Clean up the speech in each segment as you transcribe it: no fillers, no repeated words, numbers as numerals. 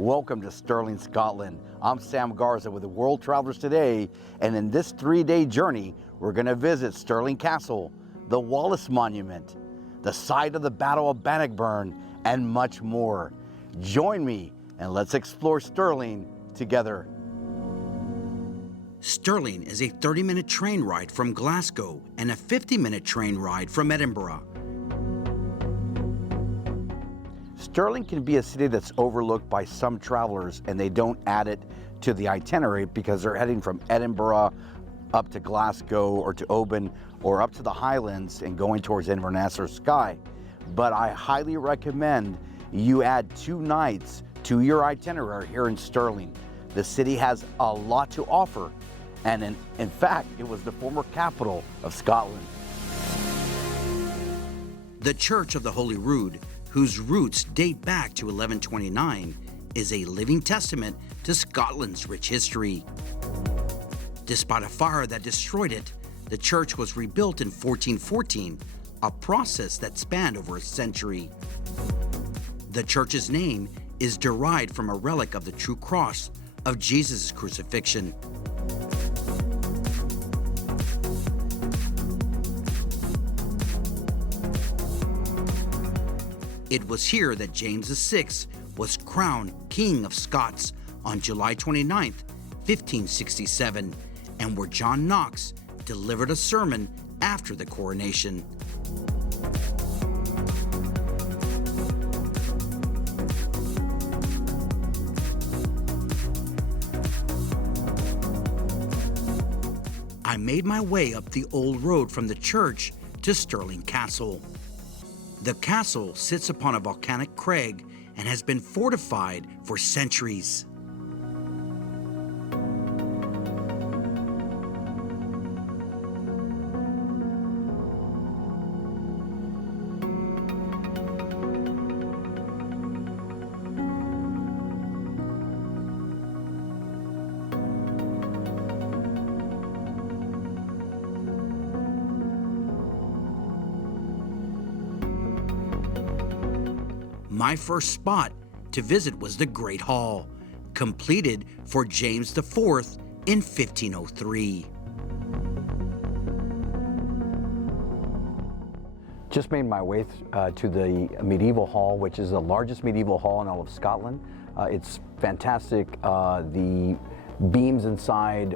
Welcome to Stirling, Scotland. I'm Sam Garza with the World Travelers Today, and in this 3-day journey, we're going to visit Stirling Castle, the Wallace Monument, the site of the Battle of Bannockburn, and much more. Join me and let's explore Stirling together. Stirling is a 30-minute train ride from Glasgow and a 50-minute train ride from Edinburgh. Stirling can be a city that's overlooked by some travelers and they don't add it to the itinerary because they're heading from Edinburgh up to Glasgow or to Oban or up to the Highlands and going towards Inverness or Skye. But I highly recommend you add 2 nights to your itinerary here in Stirling. The city has a lot to offer, and in fact, it was the former capital of Scotland. The Church of the Holy Rood, whose roots date back to 1129, is a living testament to Scotland's rich history. Despite a fire that destroyed it, the church was rebuilt in 1414, a process that spanned over a century. The church's name is derived from a relic of the true cross of Jesus' crucifixion. It was here that James VI was crowned King of Scots on July 29, 1567, and where John Knox delivered a sermon after the coronation. I made my way up the old road from the church to Stirling Castle. The castle sits upon a volcanic crag and has been fortified for centuries. My first spot to visit was the Great Hall, completed for James IV in 1503. Just made my way to the medieval hall, which is the largest medieval hall in all of Scotland. It's fantastic. The beams inside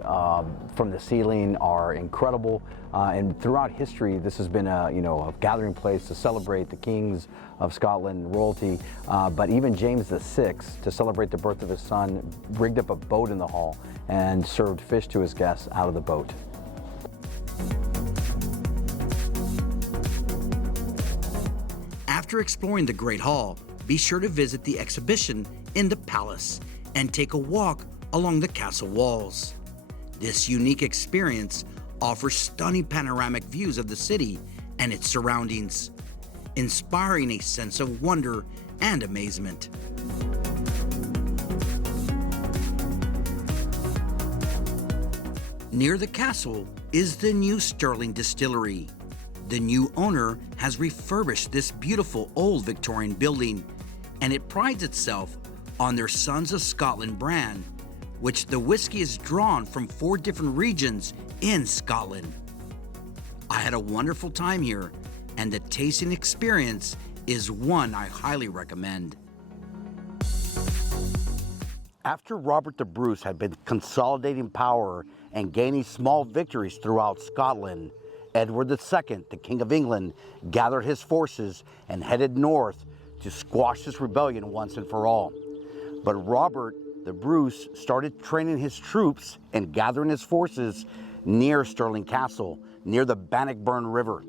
from the ceiling are incredible, and throughout history this has been a gathering place to celebrate the kings of Scotland, royalty, but even James VI, to celebrate the birth of his son, rigged up a boat in the hall and served fish to his guests out of the boat. After exploring the Great Hall, be sure to visit the exhibition in the palace and take a walk along the castle walls. This unique experience offers stunning panoramic views of the city and its surroundings, inspiring a sense of wonder and amazement. Near the castle is the new Stirling Distillery. The new owner has refurbished this beautiful old Victorian building, and it prides itself on their Sons of Scotland brand, which the whiskey is drawn from 4 different regions in Scotland. I had a wonderful time here, and the tasting experience is one I highly recommend. After Robert the Bruce had been consolidating power and gaining small victories throughout Scotland, Edward II, the King of England, gathered his forces and headed north to squash this rebellion once and for all. But Robert the Bruce started training his troops and gathering his forces near Stirling Castle, near the Bannockburn River.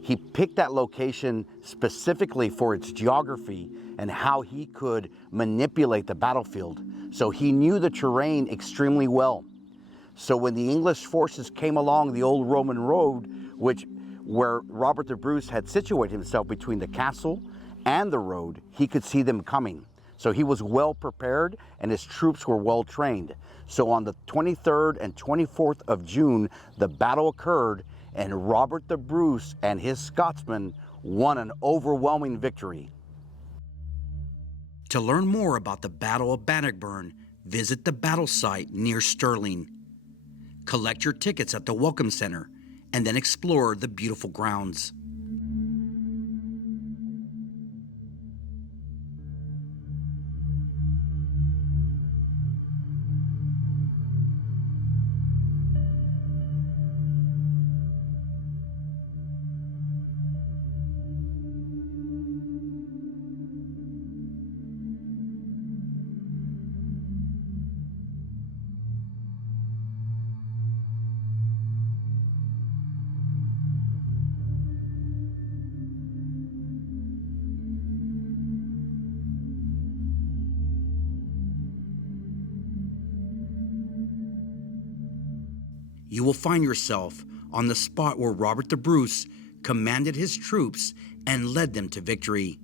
He picked that location specifically for its geography and how he could manipulate the battlefield. So he knew the terrain extremely well. So when the English forces came along the old Roman road, where Robert the Bruce had situated himself between the castle and the road, he could see them coming. So he was well prepared and his troops were well trained. So on the 23rd and 24th of June, the battle occurred and Robert the Bruce and his Scotsmen won an overwhelming victory. To learn more about the Battle of Bannockburn, visit the battle site near Stirling. Collect your tickets at the Welcome Center and then explore the beautiful grounds. You will find yourself on the spot where Robert the Bruce commanded his troops and led them to victory.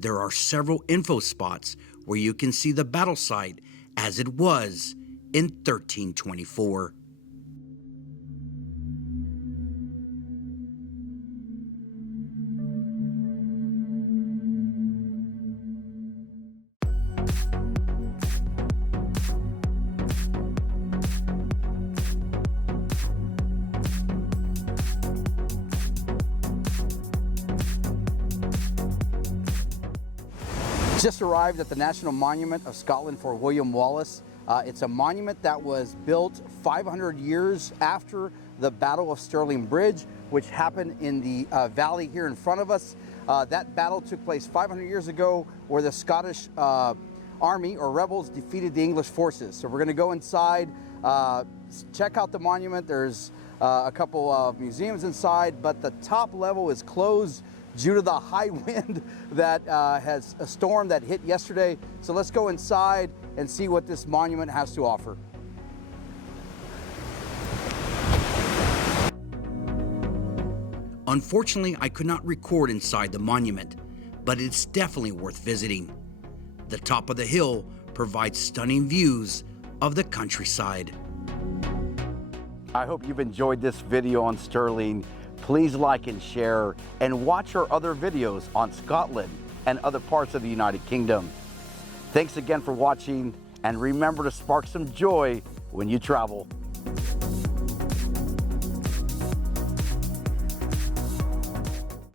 There are several info spots where you can see the battle site as it was in 1324. Just arrived at the National Monument of Scotland for William Wallace. It's a monument that was built 500 years after the Battle of Stirling Bridge, which happened in the valley here in front of us. That battle took place 500 years ago, where the Scottish army or rebels defeated the English forces. So we're going to go inside, check out the monument. There's a couple of museums inside, but the top level is closed due to the high wind that has a storm that hit yesterday. So let's go inside and see what this monument has to offer. Unfortunately, I could not record inside the monument, but it's definitely worth visiting. The top of the hill provides stunning views of the countryside. I hope you've enjoyed this video on Stirling. Please like and share, and watch our other videos on Scotland and other parts of the United Kingdom. Thanks again for watching, and remember to spark some joy when you travel.